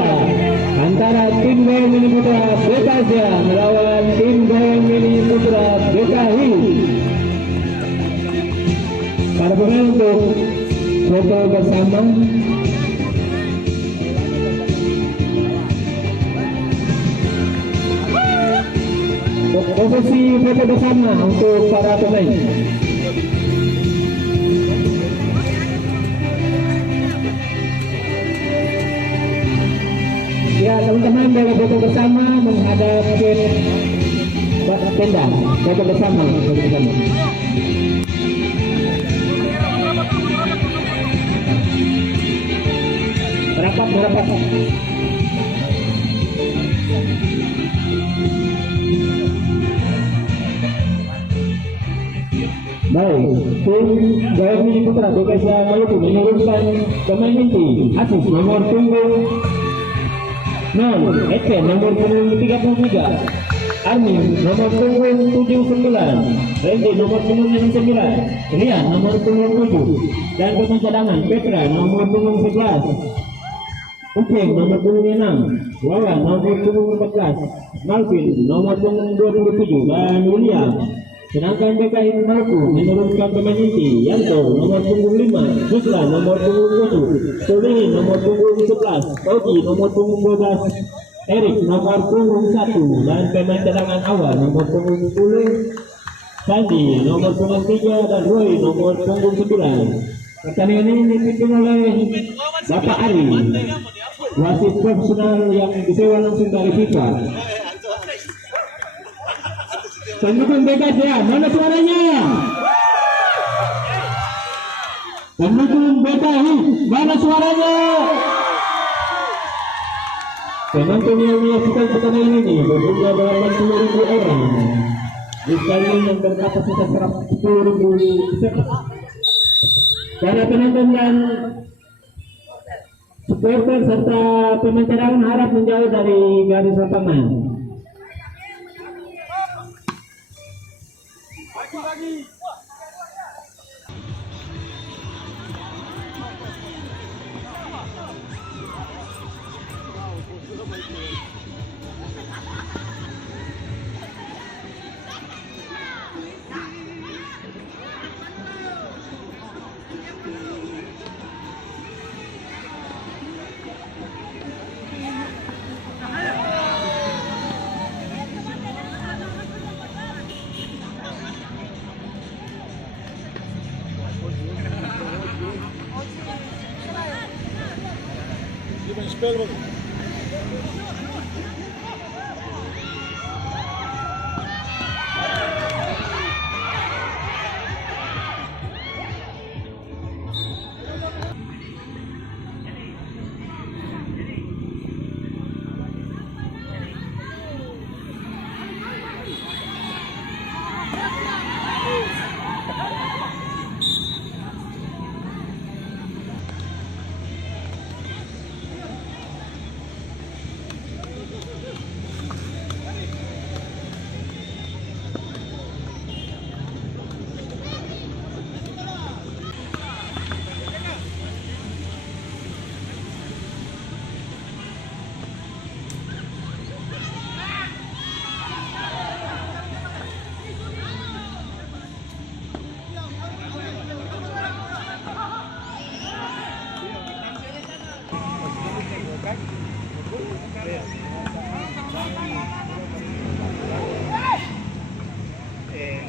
kedua antara tim Goyang Mini Putra Bekasya melawan tim Goyang Mini Putra BKI. Para pemain untuk foto bersama. Posisi foto bersama untuk para pemain. Ya teman-teman, boleh foto bersama menghadap ke tenda. Foto bersama, foto bersama. Merapat. Baik, tim Goyang Mini Putra Bekasya Maluku menurunkan pemain inti Asis nomor punggung 0, Eken nomor punggung 33, Armin nomor punggung 79, Randy nomor punggung 69, Rian nomor punggung 7, dan pemain cadangan Petra nomor punggung 11, Upeng nomor punggung 6, Wawan nomor punggung 14, Malvin nomor punggung 27, dan William. Sedangkan BKI Maluku menurunkan pemain inti Yanto nomor punggung 5, Jusla nomor punggung 7, Solihin nomor punggung 11, Toji nomor punggung 12, Erik nomor punggung 1, dan pemain cadangan awal nomor punggung 10, Sandi nomor punggung 3, dan Roy nomor punggung 9. Pertandingan ini dipimpin oleh Bapak Ari, wasit profesional yang disewa langsung dari FIFA. Pendukung Bekasya, mana suaranya? Pendukung BKI, mana suaranya? Penonton yang menyaksikan pertandingan ini berjumlah 80.000 orang di stadion yang berkapasitas 110.000 peserta. Para penonton dan supporter serta pemain cadangan harap menjauh dari garis lapangan.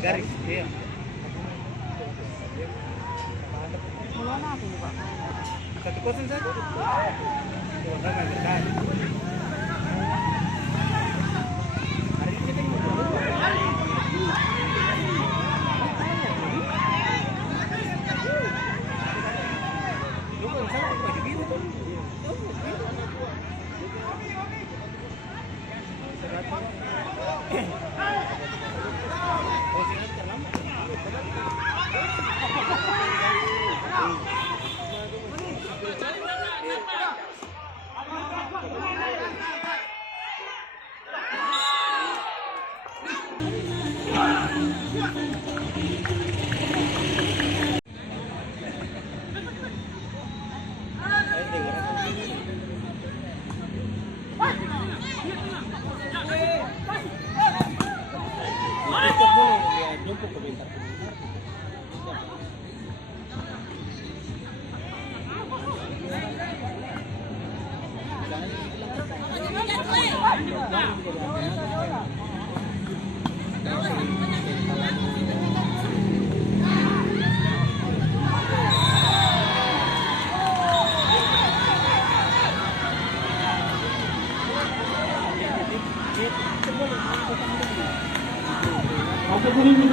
Garis, iya. Satu kosan saja. Hari ini kita po komentar-komentar. Ako po rin yung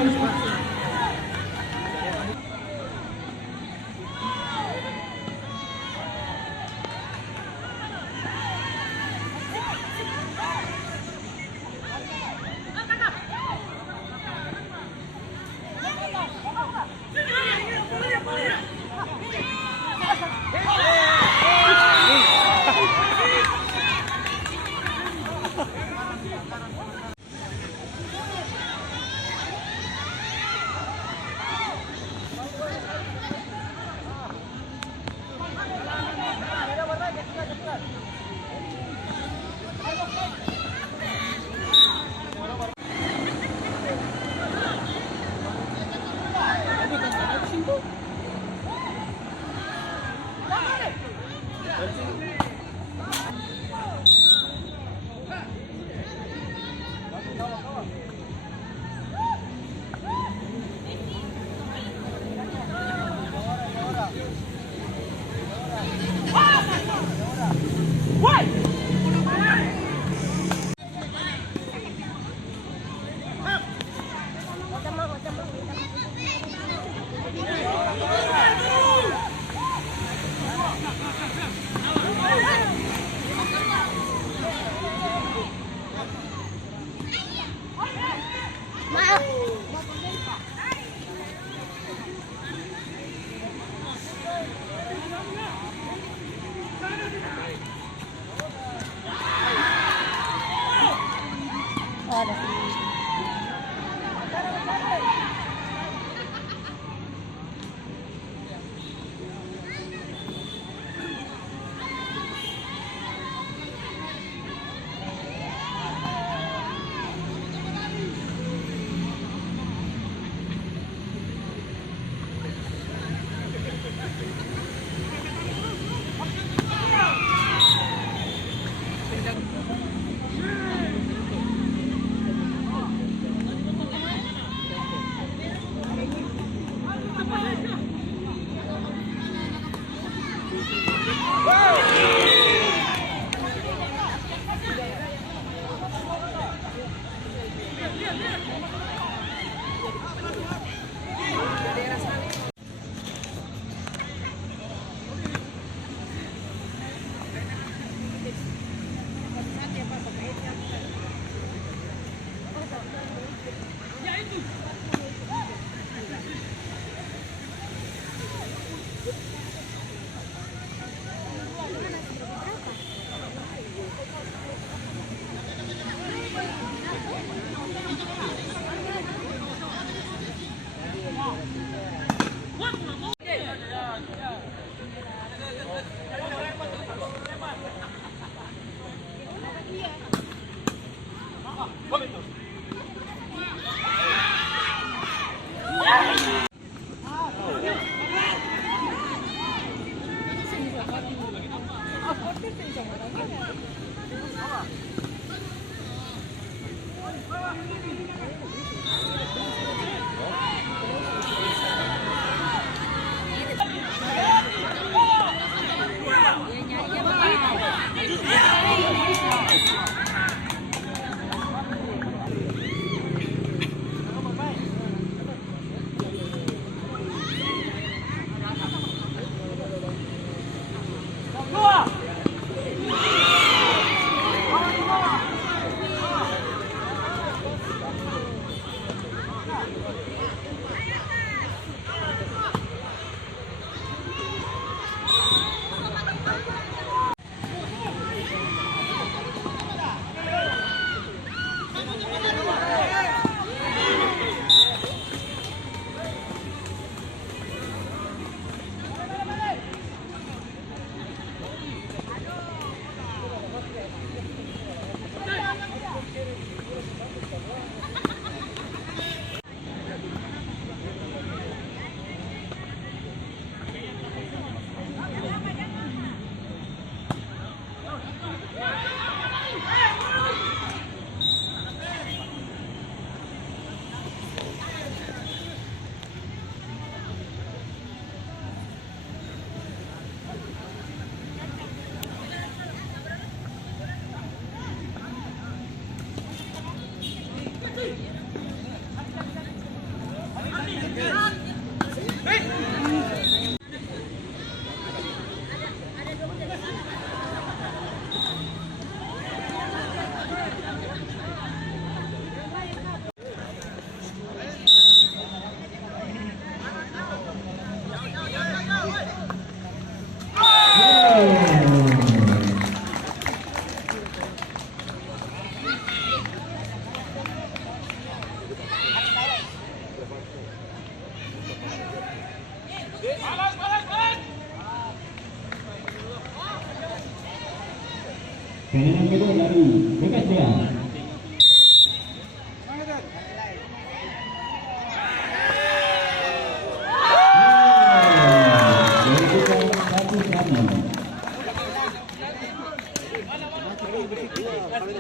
Kemenangan kedua dari Bekas dia.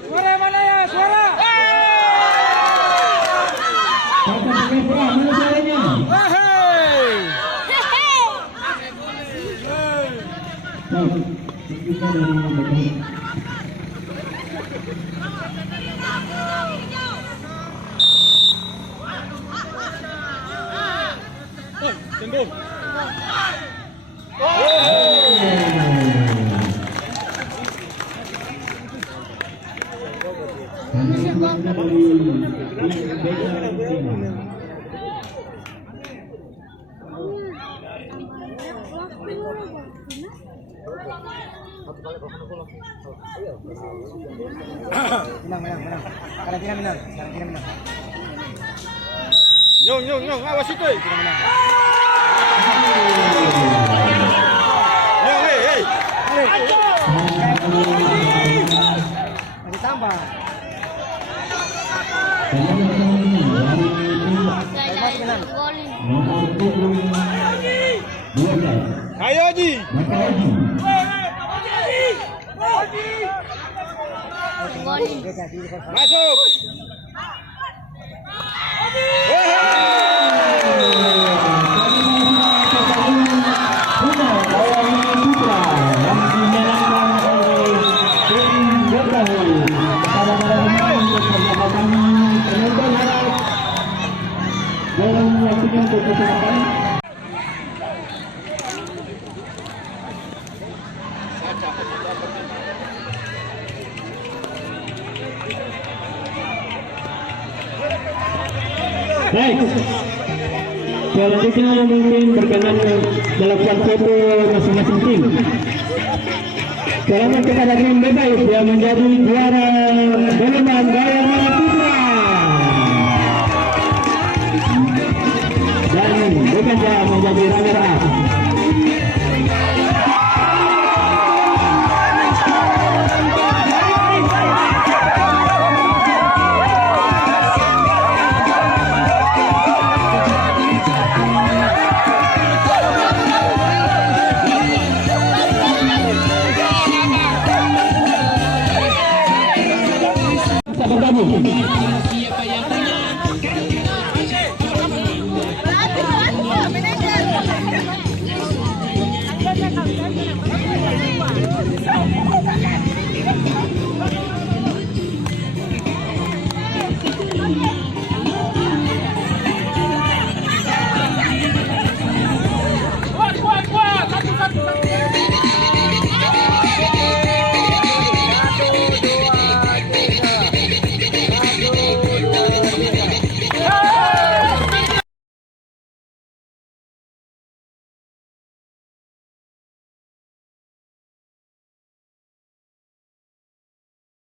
Suara mana ya? Suara! Mana suaranya? Cenderung. Menang. Karantina menang. Nyong, awas itu. Menang. Nyong, hei. Masih tambah. Nomor 12. Ayo Haji. Masuk. Baik, selanjutnya mungkin berkenan melakukan foto masing-masing tim. Selamat kepada tim Bebais yang menjadi juara Dalaman Gaya Merah Putra. Dan Bekerja menjadi runner-up. Bergabung